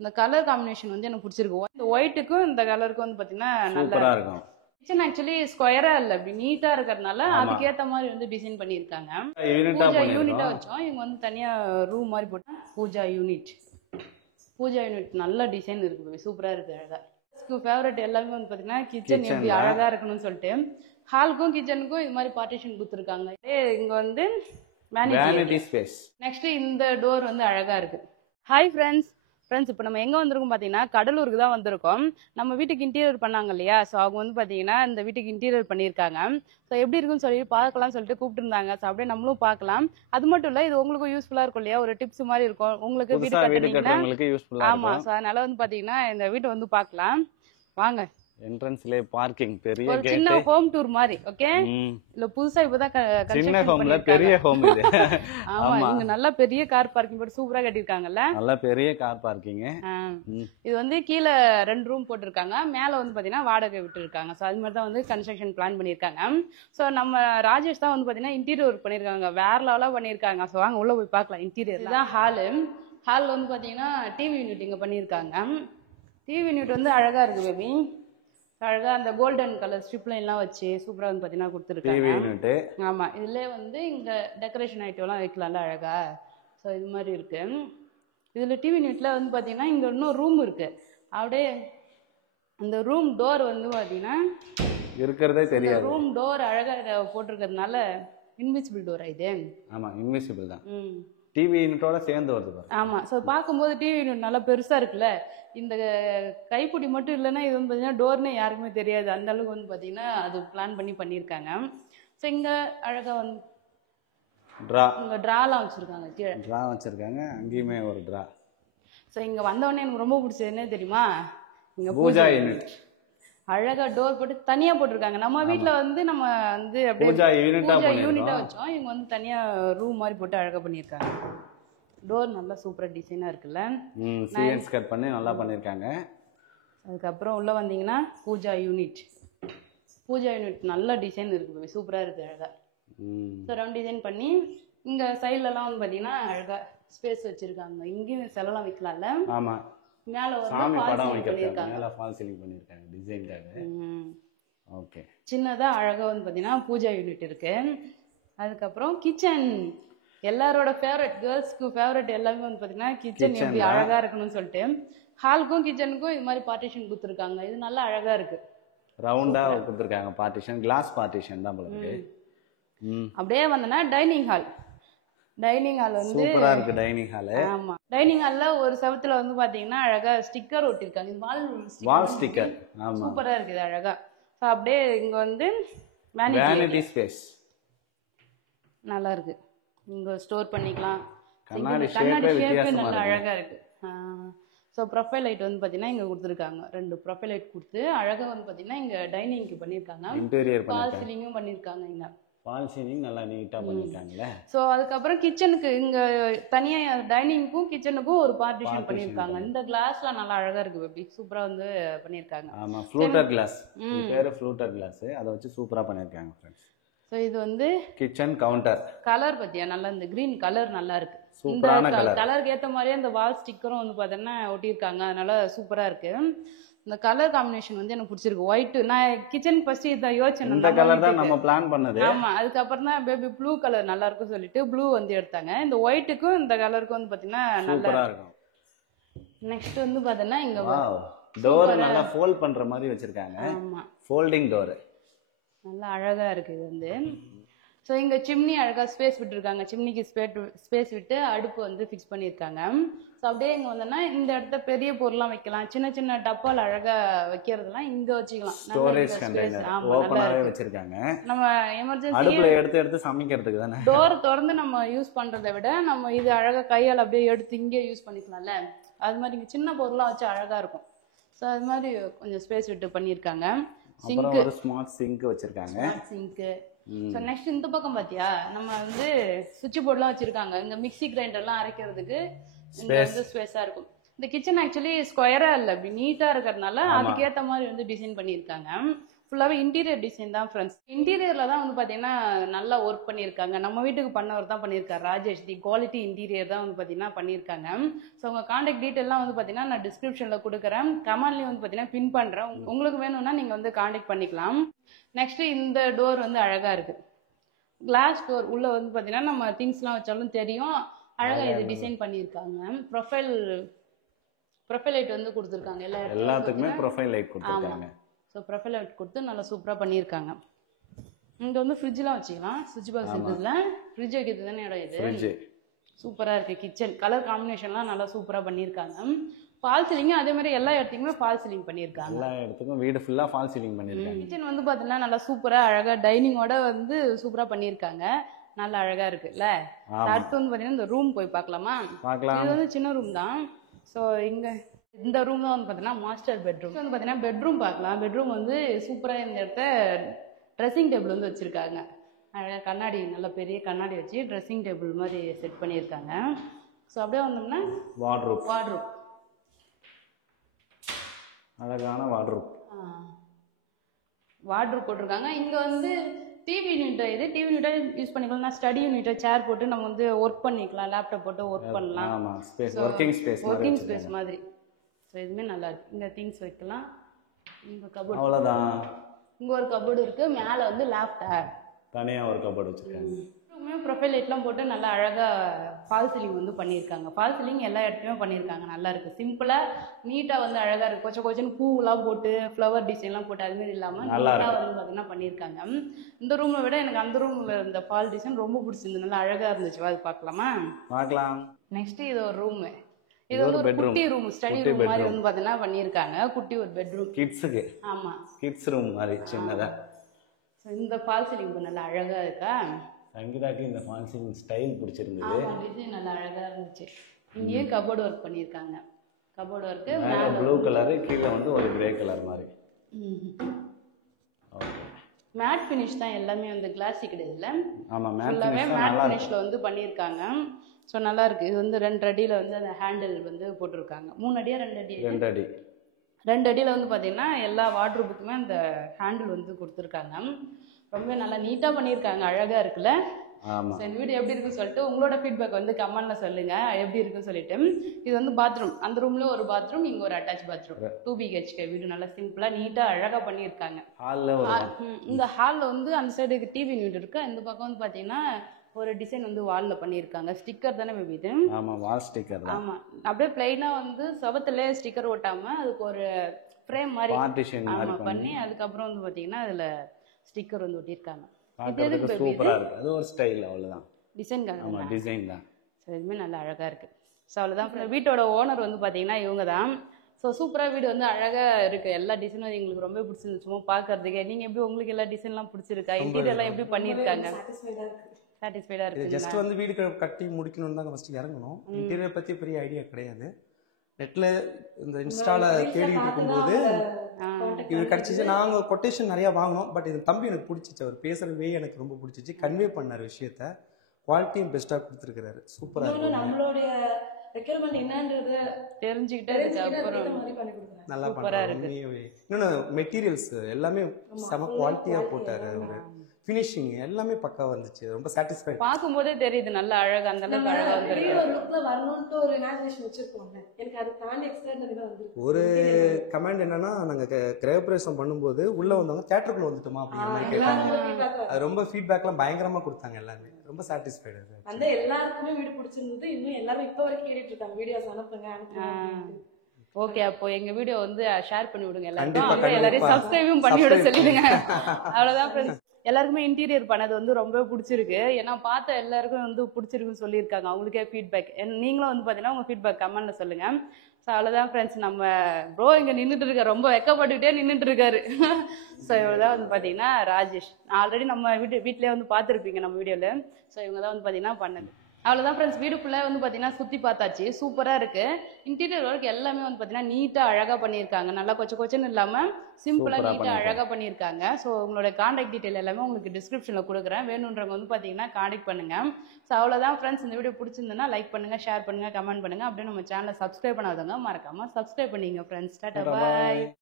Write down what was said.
இந்த colour combination வந்து எனக்கு பிடிச்சிருக்கு. இந்த ஒயிட்டுக்கும் இந்த கலருக்கும் வந்து பாத்தீங்கன்னா நல்லா இருக்கும். கிச்சன் ஆக்சுவலி ஸ்கொயரா இல்ல, அப்படி நீட்டா இருக்கிறதுனால அதுக்கேத்த மாதிரி வந்து டிசைன் பண்ணிருக்காங்க. பூஜா யூனிட்டா வச்சோம். இவங்க வந்து தனியா ரூம் மாதிரி போட்டு பூஜா யூனிட் நல்ல டிசைன் இருக்கு, சூப்பரா இருக்கு, அழகா. ஃபேவரட் எல்லாமே வந்து பாத்தீங்கன்னா கிச்சன் எப்படி அழகா இருக்கணும்னு சொல்லிட்டு ஹாலுக்கும் கிச்சனுக்கும் இது மாதிரி பார்ட்டிஷன் கொடுத்துருக்காங்க. இங்க வந்து வேனிட்டி ஸ்பேஸ். நெக்ஸ்ட் இந்த டோர் வந்து அழகா இருக்கு. ஹாய் ஃப்ரெண்ட்ஸ், இப்போ நம்ம எங்கே வந்திருக்கோம் பார்த்தீங்கன்னா கடலூருக்கு தான் வந்திருக்கோம். நம்ம வீட்டுக்கு இன்டீரியர் பண்ணாங்க இல்லையா, ஸோ அவங்க வந்து பார்த்தீங்கன்னா இந்த வீட்டுக்கு இன்டீரியர் பண்ணியிருக்காங்க. ஸோ எப்படி இருக்குன்னு சொல்லி பார்க்கலாம்னு சொல்லிட்டு கூப்பிட்டுருந்தாங்க. ஸோ அப்படியே நம்மளும் பார்க்கலாம். அது மட்டும் இல்லை, இது உங்களுக்கும் யூஸ்ஃபுல்லாக இருக்கும் இல்லையா, ஒரு டிப்ஸ் மாதிரி இருக்கும் உங்களுக்கு வீடு கட்டுறீங்கன்னா. ஆமாம், ஸோ அதனால வந்து பார்த்தீங்கன்னா இந்த வீட்டை வந்து பார்க்கலாம் வாங்க. என்ட்ரன்ஸ்ல பார்க்கிங், பெரிய ஒரு சின்ன ஹோம் டூர் மாதிரி. ஓகே, இல்ல புதுசா இப்பதான் சின்ன ஹோம்ல பெரிய ஹோம் இது. ஆமா, இங்க நல்ல பெரிய கார் பார்க்கிங் போட்டு சூப்பரா கட்டிருக்காங்கல்ல, நல்ல பெரிய கார் பார்க்கிங். இது வந்து கீழ 2 ரூம் போட்டிருக்காங்க, மேல வந்து பாத்தீங்கன்னா வாடகை விட்டு இருக்காங்க. சோ அது மாதிரி தான் வந்து கன்ஸ்ட்ரக்ஷன் பிளான் பண்ணிருக்காங்க. சோ நம்ம ராஜேஷ் தான் வந்து பாத்தீங்கன்னா இன்டீரியர் ஒர்க் பண்ணிருக்காங்க, வேற லெவலா பண்ணிருக்காங்க. சோ வாங்க உள்ள போய் பார்க்கலாம். இன்டீரியர் தான் ஹால் வந்து பாத்தீங்கன்னா டிவி யூனிட் இங்க பண்ணிருக்காங்க. டிவி யூனிட் வந்து அழகா இருக்கு பேபி, அழகா அந்த கோல்டன் கலர் ஸ்ட்ரிப் லைன்லாம் வச்சு சூப்பரா வந்து பாத்தீங்கன்னா கொடுத்துருக்காங்க. ஆமா, இதுல வந்து இங்க டெக்கரேஷன் ஐட்டம் எல்லாம் வைக்கலாம்ல அழகா. ஸோ இது மாதிரி இருக்கு. இதுல டிவி யூனிட்ல வந்து பாத்தீங்கன்னா இங்க இன்னும் ரூம் இருக்கு. அப்படியே அந்த ரூம் டோர் வந்து பாத்தீங்கன்னா இருக்கிறதே தெரியாது. ரூம் டோர் அழகா போட்டிருக்கிறதுனால இன்விசிபிள் டோர் இது. ஆமா, இன்விசிபிள் தான். டிவி யூனிட்டோட சேர்ந்து வருது. ஆமா, ஸோ பார்க்கும்போது டிவி யூனிட் நல்லா பெருசா இருக்குல்ல. இந்த கைப்பிடி மட்டும் இல்லைன்னா இது வந்து பார்த்தீங்கன்னா டோர்னே யாருக்குமே தெரியாது, அந்த அளவுக்கு வந்து பார்த்தீங்கன்னா அது பிளான் பண்ணி பண்ணியிருக்காங்க. ஸோ இங்கே அழகாக வந்து இங்கே ட்ராலாம் வச்சுருக்காங்க, கீழே ட்ரா வச்சுருக்காங்க, அங்கேயுமே ஒரு ட்ரா. ஸோ இங்கே வந்தவொடனே எனக்கு ரொம்ப பிடிச்சது என்ன தெரியுமா, இங்கே பூஜா யூனிட் அழகா டோர் போட்டு தனியாக போட்டிருக்காங்க. நம்ம வீட்டில் வந்து நம்ம வந்து அப்படியே பூஜா யூனிட்டாக வச்சோம், இவங்க வந்து தனியாக ரூம் மாதிரி போட்டு அழகாக பண்ணியிருக்காங்க. டோர் நல்லா சூப்பரா டிசைனா இருக்குல்ல, சீக்வென்ஸ் கட் பண்ணி நல்லா பண்ணிருக்காங்க. அதுக்கப்புறம் உள்ள வந்தீங்கன்னா பூஜா யூனிட் நல்ல டிசைன் இருக்கு, சூப்பரா இருக்கு, அழகா. ஸோ ரவுண்ட் டிசைன் பண்ணி இங்க சைட்லலாம் வந்து பாத்தீங்கன்னா அழகா ஸ்பேஸ் வச்சிருக்காங்க. இங்கேயும் செலலாம் வைக்கலாம்ல. ஆமா, மேல சாமி படம் வைக்கிறாங்க, மேல ஃபால் சீலிங் பண்ணிருக்காங்க டிசைன்காக. ஓகே, சின்னதா அழகா வந்து பாத்தீங்கன்னா பூஜா யூனிட் இருக்கு. அதுக்கப்புறம் கிச்சன் எல்லாரோட ஃபேவரட், கேர்ள்ஸ்க்கு ஃபேவரட் எல்லாமே வந்து பாத்தீங்கன்னா கிச்சன் எப்படி அழகா இருக்கணும்னு சொல்லிட்டு ஹாலுக்கும் கிச்சனுக்கும் இது மாதிரி பார்ட்டிஷன் கொடுத்துருக்காங்க. இது நல்லா அழகா இருக்கு, ரவுண்டா கொடுத்துருக்காங்க பார்ட்டிஷன், கிளாஸ் பார்ட்டிஷன் தான் போல இருக்கு. அப்படியே வந்தனா டைனிங் ஹால் வந்து சூப்பரா இருக்கு. டைனிங் ஹால், ஆமா, டைனிங் ஹால்ல ஒரு செவத்துல வந்து பாத்தீங்கன்னா அழகா ஸ்டிக்கர் ஒட்டிருக்காங்க, வால் ஸ்டிக்கர். ஆமா, சூப்பரா இருக்குது, அழகா. சோ அப்படியே இங்க வந்து வேனிட்டி ஸ்பேஸ் நல்லா இருக்கு, இங்க ஸ்டோர் பண்ணிக்கலாம். கண்ணாடி ஷேப் நல்லா அழகா இருக்கு. ஸோ ப்ரொஃபைல் லைட் வந்து பார்த்தீங்கன்னா இங்கே கொடுத்துருக்காங்க, 2 ப்ரொஃபைல் லைட் கொடுத்து அழகாக வந்து பார்த்தீங்கன்னா இங்கே டைனிங்க்கு பண்ணியிருக்காங்க, இன்டீரியர் ஃபால் சீலிங்கும் பண்ணியிருக்காங்க. இங்கே ஃபால் சீலிங் நல்லா நீட்டாக பண்ணியிருக்காங்கல்ல. ஸோ அதுக்கப்புறம் கிச்சனுக்கு இங்கே தனியாக டைனிங்க்கும் கிச்சனுக்கும் ஒரு பார்ட்டிஷன் பண்ணியிருக்காங்க. இந்த கிளாஸ்லாம் நல்லா அழகாக இருக்கு பேபி, சூப்பராக வந்து பண்ணியிருக்காங்க. ஆமாம், ஃப்ளூட்டர் கிளாஸ், பேர் ஃப்ளூட்டர் கிளாஸ், அதை வச்சு சூப்பராக பண்ணியிருக்காங்க ஃப்ரெண்ட்ஸ். ஸோ இது வந்து கிச்சன் கவுண்டர். கலர் பத்தியா நல்லா, இந்த கிரீன் கலர் நல்லா இருக்கு, சூப்பரான கலர். கலருக்கு ஏற்ற மாதிரியே இந்த வால் ஸ்டிக்கரும் வந்து பார்த்தீங்கன்னா ஒட்டியிருக்காங்க, அதனால சூப்பரா இருக்கு. இந்த கலர் காம்பினேஷன் வந்து எனக்கு பிடிச்சிருக்கு, ஒயிட். நான் கிச்சன் ஃபர்ஸ்ட் இதை யோசிச்சேன், இந்த கலர் தான் நம்ம பிளான் பண்ணது. ஆமா, அதுக்கப்புறம் தான் பேபி ப்ளூ கலர் நல்லா இருக்கும் சொல்லிட்டு ப்ளூ வந்து எடுத்தாங்க. இந்த ஒயிட்டுக்கும் இந்த கலருக்கும் வந்து பார்த்தீங்கன்னா நல்லா இருக்கும். நெக்ஸ்ட் வந்து பார்த்தீங்கன்னா இங்க டோர் நல்லா ஃபோல்ட் பண்ற மாதிரி வச்சிருக்காங்க. ஆமா, ஃபோல்டிங் டோர் நல்லா அழகா இருக்கு இது வந்து. ஸோ இங்கே சிம்னி அழகாக ஸ்பேஸ் விட்டுருக்காங்க, சிம்னிக்கு ஸ்பேஸ் விட்டு அடுப்பு வந்து ஃபிக்ஸ் பண்ணியிருக்காங்க. ஸோ அப்படியே இங்கே வந்தோன்னா இந்த இடத்த பெரிய பொருள்லாம் வைக்கலாம், சின்ன சின்ன டப்பால் அழகாக வைக்கிறதுலாம் இங்கே வச்சுக்கலாம். ஸ்டோரேஜ் கண்டெய்னர் ஓபனாவே வச்சிருக்காங்க, நம்ம எமர்ஜென்சி அடுப்புல எடுத்து சமைக்கிறதுக்கு தானே. டோர் திறந்து நம்ம யூஸ் பண்ணுறதை விட நம்ம இது அழகாக கையால் அப்படியே எடுத்து இங்கே யூஸ் பண்ணிக்கலாம்ல, அது மாதிரி இங்கே சின்ன பொருளாக வச்சு அழகாக இருக்கும். ஸோ அது மாதிரி கொஞ்சம் ஸ்பேஸ் விட்டு பண்ணியிருக்காங்க. சிங்க், ஒரு ஸ்மார்ட் சிங்க் வச்சிருக்காங்க, சிங்க்கு. ஸோ நெக்ஸ்ட் இந்த பக்கம் பாத்தியா நம்ம வந்து சுவிட்ச் போர்ட்லாம் வச்சிருக்காங்க, இந்த மிக்சி கிரைண்டர்லாம் அரைக்கிறதுக்கு இங்க வந்து ஸ்பேஸா இருக்கும். இந்த கிச்சன் ஆக்சுவலி ஸ்கொயரா இல்ல, அப்படி நீட்டா இருக்கிறதுனால அதுக்கேற்ற மாதிரி வந்து டிசைன் பண்ணியிருக்காங்க. ஃபுல்லாகவே இன்டீரியர் டிசைன் தான் ஃப்ரெண்ட்ஸ். இன்டீரியரில் தான் வந்து பார்த்தீங்கன்னா நல்லா ஒர்க் பண்ணியிருக்காங்க. நம்ம வீட்டுக்கு பண்ணவர் தான் பண்ணியிருக்காரு ராஜேஷ். தி குவாலிட்டி இன்டீரியர் தான் வந்து பார்த்தீங்கன்னா பண்ணியிருக்காங்க. ஸோ உங்கள் காண்டாக்ட் டீட்டெயிலாம் வந்து பார்த்தீங்கன்னா நான் டிஸ்கிரிப்ஷனில் கொடுக்குறேன், கமெண்ட்லேயும் வந்து பார்த்தீங்கன்னா பின் பண்ணுறேன். உங்களுக்கு வேணும்னா நீங்கள் வந்து காண்டாக்ட் பண்ணிக்கலாம். நெக்ஸ்ட்டு இந்த டோர் வந்து அழகாக இருக்குது, கிளாஸ் டோர். உள்ளே வந்து பார்த்தீங்கன்னா நம்ம திங்ஸ்லாம் வச்சாலும் தெரியும், அழகாக இது டிசைன் பண்ணியிருக்காங்க. ப்ரொஃபைல் லைட் வந்து கொடுத்துருக்காங்க எல்லாத்துக்குமே ப்ரொஃபைல் லைட் கொடுத்துருக்காங்க. ஸோ ப்ரொஃபைல் லைட் கொடுத்து நல்லா சூப்பராக பண்ணியிருக்காங்க. இங்கே வந்து ஃப்ரிட்ஜ்லாம் வச்சுக்கலாம், சுவிட்ச் பாக்ஸ் இருக்கிறதுல ஃப்ரிட்ஜ் வைக்கிறது தானே இடம் இது. சூப்பராக இருக்குது. கிச்சன் கலர் காம்பினேஷன்லாம் நல்லா சூப்பராக பண்ணியிருக்காங்க. ஃபால் சீலிங் அதே மாதிரி எல்லா இடத்துக்குமே ஃபால் சீலிங் பண்ணியிருக்காங்க. எல்லா இடத்துக்கும் வீடு ஃபுல்லாக ஃபால் சீலிங் பண்ணியிருக்காங்க. கிச்சன் வந்து பார்த்தீங்கன்னா நல்லா சூப்பராக அழகாக டைனிங்கோட வந்து சூப்பராக பண்ணியிருக்காங்க. நல்லா அழகாக இருக்குல்ல. அடுத்து வந்து பார்த்தீங்கன்னா இந்த ரூம் போய் பார்க்கலாமா? இது வந்து சின்ன ரூம் தான். ஸோ இங்கே இந்த ரூம் தான் வந்து பார்த்தீங்கன்னா மாஸ்டர் பெட்ரூம். வந்து பார்த்தீங்கன்னா பெட்ரூம் பார்க்கலாம். பெட்ரூம் வந்து சூப்பராக இந்த இடத்த ட்ரெஸ்ஸிங் டேபிள் வந்து வச்சுருக்காங்க. அழகாக கண்ணாடி, நல்ல பெரிய கண்ணாடி வச்சு ட்ரெஸ்ஸிங் டேபிள் மாதிரி செட் பண்ணியிருக்காங்க. ஸோ அப்படியே வந்தோம்னா வார்ட்ரோப், அழகான வார்ட்ரோப் போட்டிருக்காங்க. இங்கே வந்து டிவி யூனிட், இது டிவி யூனிட்டை யூஸ் பண்ணிக்கலாம். ஸ்டடி யூனிட்டை சேர் போட்டு நம்ம வந்து ஒர்க் பண்ணிக்கலாம், லேப்டாப் போட்டு ஒர்க் பண்ணலாம். ஒர்க்கிங் ஸ்பேஸ் மாதிரி. ஸோ இதுவுமே நல்லா இருக்கு. இங்கே திங்ஸ் வைக்கலாம். இங்கே கபோர்டு, அவ்வளோதான். இங்கே ஒரு கபோர்டு இருக்கு. மேலே வந்து லேப்டாப் தனியாக ஒரு கபோர்டு வச்சுருக்காங்க. ப்ரொஃபைல் லைட்லாம் போட்டு நல்லா அழகாக ஃபால் சீலிங் வந்து பண்ணியிருக்காங்க. ஃபால் சீலிங் எல்லா இடத்துலையுமே பண்ணியிருக்காங்க. நல்லா இருக்குது, சிம்பிளாக நீட்டாக வந்து அழகாக இருக்குது. கொச்சன்னு பூவெலாம் போட்டு ஃப்ளவர் டிசைன்லாம் போட்டு அதுமாரி இல்லாமல் நீட்டாக வந்து பார்த்தீங்கன்னா பண்ணியிருக்காங்க. இந்த ரூமை விட எனக்கு அந்த ரூமில் இருந்த ஃபால் டிசைன் ரொம்ப பிடிச்சிருந்து, நல்லா அழகாக இருந்துச்சு. அது பார்க்கலாம். நெக்ஸ்ட் இது ஒரு ரூமு. இது வந்து ஒரு குட்டி ரூம், ஸ்டடி ரூம் மாதிரி வந்து பார்த்தீங்கன்னா பண்ணியிருக்காங்க. குட்டி ஒரு பெட்ரூம் கிட்ஸுக்கு. ஆமாம், கிட்ஸ் ரூம் மாதிரி சின்னதாக. ஸோ இந்த ஃபால் சீலிங் நல்லா அழகாக இருக்கா. சங்கீதாக்கு இந்த ஃபால் சீலிங் ஸ்டைல் பிடிச்சிருந்தது. டிசைன் நல்லா அழகாக இருந்துச்சு. இங்கேயும் கபோர்டு ஒர்க் பண்ணியிருக்காங்க. கபோர்டு ஒர்க்கு ப்ளூ கலரு, கீழே வந்து ஒரு கிரே கலர் மாதிரி. மேட் ஃபினிஷ் தான் எல்லாமே, வந்து கிளாஸி கிடையாதுல்ல. ஆமாம், மேட் ஃபினிஷில் வந்து பண்ணியிருக்காங்க. ஸோ நல்லா இருக்குது. இது வந்து 2 அடியில் வந்து அந்த ஹேண்டில் வந்து போட்டிருக்காங்க. 3 அடியா 2 அடி? 2 அடி. 2 அடியில் வந்து பார்த்தீங்கன்னா எல்லா வார்ட்ரோபுக்குமே அந்த ஹேண்டில் வந்து கொடுத்துருக்காங்க. ரொம்ப நல்லா நீட்டாக பண்ணியிருக்காங்க. அழகாக இருக்குல்ல. ஸோ இந்த வீடியோ எப்படி இருக்குன்னு சொல்லிட்டு உங்களோட ஃபீட்பேக் வந்து கமெண்ட்டில் சொல்லுங்கள், எப்படி இருக்குன்னு சொல்லிட்டு. இது வந்து பாத்ரூம், அந்த ரூமில் ஒரு பாத்ரூம், இங்கே ஒரு அட்டாச் பாத்ரூம். 2 BHK வீடு. நல்லா சிம்பிளாக நீட்டாக அழகாக பண்ணியிருக்காங்க. இந்த ஹாலில் வந்து அந்த சைடு டிவி யூனிட் இருக்குது. இந்த பக்கம் வந்து பார்த்தீங்கன்னா ஒரு டிசைன் வந்து வாலில் பண்ணியிருக்காங்க. ஸ்டிக்கர் தானே பேபி இது? ஆமாம், வால் ஸ்டிக்கர் தான். ஆமாம், அப்படியே பிளைனாக வந்து செவத்துல ஸ்டிக்கர் ஒட்டாமல் அதுக்கு ஒரு ஃப்ரேம் மாதிரி பண்ணி அதுக்கப்புறம் வந்து பார்த்தீங்கன்னா அதில் ஸ்டிக்கர் வந்து ஒட்டியிருக்காங்க. சூப்பராக இருக்குது. அது ஒரு ஸ்டைல், அவ்வளோதான். டிசைன்காக. டிசைன் தான். ஸோ இதுவுமே நல்லா அழகாக இருக்குது. ஸோ அவ்வளோதான். வீட்டோட ஓனர் வந்து பார்த்தீங்கன்னா இவங்க தான். ஸோ சூப்பராக வீடு வந்து அழகாக இருக்குது. எல்லா டிசைனும் எங்களுக்கு ரொம்ப பிடிச்சிருந்துச்சு சும்மா பார்க்கறதுக்கே. நீங்கள் எப்படி, உங்களுக்கு எல்லா டிசைன்லாம் பிடிச்சிருக்கா? இன்டீரியர்லாம் எப்படி பண்ணியிருக்காங்க? சாட்டிஸ்ஃபைடாக இருக்குது. ஜஸ்ட் வந்து வீடு கட்டி முடிக்கணும்னு தான் ஃபஸ்ட்டு இறங்கணும். இன்டீரியர் பற்றி பெரிய ஐடியா கிடையாது. நெட்டில் இந்த இன்ஸ்டால தேடிட்டு இருக்கும்போது இது கிடச்சிச்சு. நாங்கள் கொட்டேஷன் நிறையா வாங்கினோம். பட் இது தம்பி எனக்கு பிடிச்சிச்சு. அவர் பேசுகிறவே எனக்கு ரொம்ப பிடிச்சிச்சு. கன்வே பண்ணார் விஷயத்த. குவாலிட்டியும் பெஸ்ட்டாக கொடுத்துருக்கிறாரு. சூப்பராக இருக்குது. நம்மளுடைய ரெக்யர்மெண்ட் என்னன்றது தெரிஞ்சுக்கிட்டே அப்புறம் நல்லா பண்ணுறாரு. இன்னொன்று மெட்டீரியல்ஸ் எல்லாமே செம குவாலிட்டியாக போட்டார். அவர் ஃபினிஷிங் எல்லாமே பக்கா வந்துச்சு. ரொம்ப சாட்டிஸ்ஃபைட். பாக்கும்போதே தெரியுது நல்ல அழகா, அந்த அளவுக்கு அழகா வந்திருக்கு. ஒரு லுக்ல வரணும்னு ஒரு இமேஜினேஷன் வச்சிருக்கோம்ல. எனக்கு அது தாண்டி எக்ஸ்ட்ராடனரியா வந்திருக்கு. ஒரு கமெண்ட் என்னன்னா, நாங்க கிரகப்பிரவேசம் பண்ணும்போது உள்ள வந்தவங்க தியேட்டருக்குள்ள வந்துட்டோமா அப்படிங்கிற மாதிரி கேட்டாங்க. அது ரொம்ப ஃபீட்பேக்லாம் பயங்கரமா கொடுத்தாங்க. எல்லாமே ரொம்ப சாட்டிஸ்ஃபைடு. அந்த எல்லாருக்குமே வீடு பிடிச்சிருந்தது. இன்னும் எல்லாரும் இப்ப வரைக்கும் கேட்டுட்டு இருக்காங்க, வீடியோஸ் அனுப்புங்க. ஓகே, அப்போ எங்க வீடியோ வந்து ஷேர் பண்ணி விடுங்க எல்லாருக்கும். எல்லாரையும் சப்ஸ்கிரைபும் பண்ணி விட சொல்லிடுங்க. அவ்வளவுதான் ஃப்ரெண்ட்ஸ். எல்லாருக்குமே இன்டீரியர் பண்ணது வந்து ரொம்ப பிடிச்சிருக்கு. ஏன்னா பார்த்த எல்லாருக்கும் வந்து பிடிச்சிருக்குன்னு சொல்லியிருக்காங்க. அவங்களுக்கே ஃபீட்பேக். நீங்களும் வந்து பார்த்தீங்கன்னா உங்கள் ஃபீட்பேக் கமெண்ட்ல சொல்லுங்க. ஸோ அவ்வளோதான் ஃப்ரெண்ட்ஸ். நம்ம ப்ரோ இங்கே நின்றுட்டு இருக்காரு, ரொம்ப வெக்கப்பட்டுக்கிட்டே நின்றுட்டு இருக்காரு. ஸோ இவ்வளோதான் வந்து பார்த்தீங்கன்னா ராஜேஷ். ஆல்ரெடி நம்ம வீட்டிலே வந்து பார்த்துருப்பீங்க நம்ம வீடியோவில். ஸோ இவங்க தான் வந்து பார்த்தீங்கன்னா பண்ணது. அவ்வளோதான் ஃப்ரெண்ட்ஸ். வீடு ஃபுல்லாக வந்து பார்த்தீங்கன்னா சுற்றி பார்த்தாச்சு. சூப்பராக இருக்குது. இன்டீரியர் ஒர்க் எல்லாமே வந்து பார்த்தீங்கன்னா நீட்டாக அழகாக பண்ணியிருக்காங்க. நல்லா கொச்சன்னு இல்லாமல் சிம்பிளாக நீட்டாக அழகாக பண்ணியிருக்காங்க. ஸோ உங்களோட காண்டாக்ட் டீட்டெயில் எல்லாமே உங்களுக்கு டிஸ்கிரிப்ஷனில் கொடுக்குறேன். வேணுன்றவங்க வந்து பார்த்தீங்கன்னா காண்டாக்ட் பண்ணுங்கள். ஸோ அவ்வளோதான் ஃப்ரெண்ட்ஸ். இந்த வீடியோ பிடிச்சிருந்ததுன்னா லைக் பண்ணுங்கள், ஷேர் பண்ணுங்கள், கமெண்ட் பண்ணுங்கள். அப்படியே நம்ம சேனலை சப்ஸ்கிரைப் பண்ணாதவங்க மறக்காமல் சப்ஸ்கிரைப் பண்ணிங்க ஃப்ரெண்ட்ஸ். டாடா பாய்.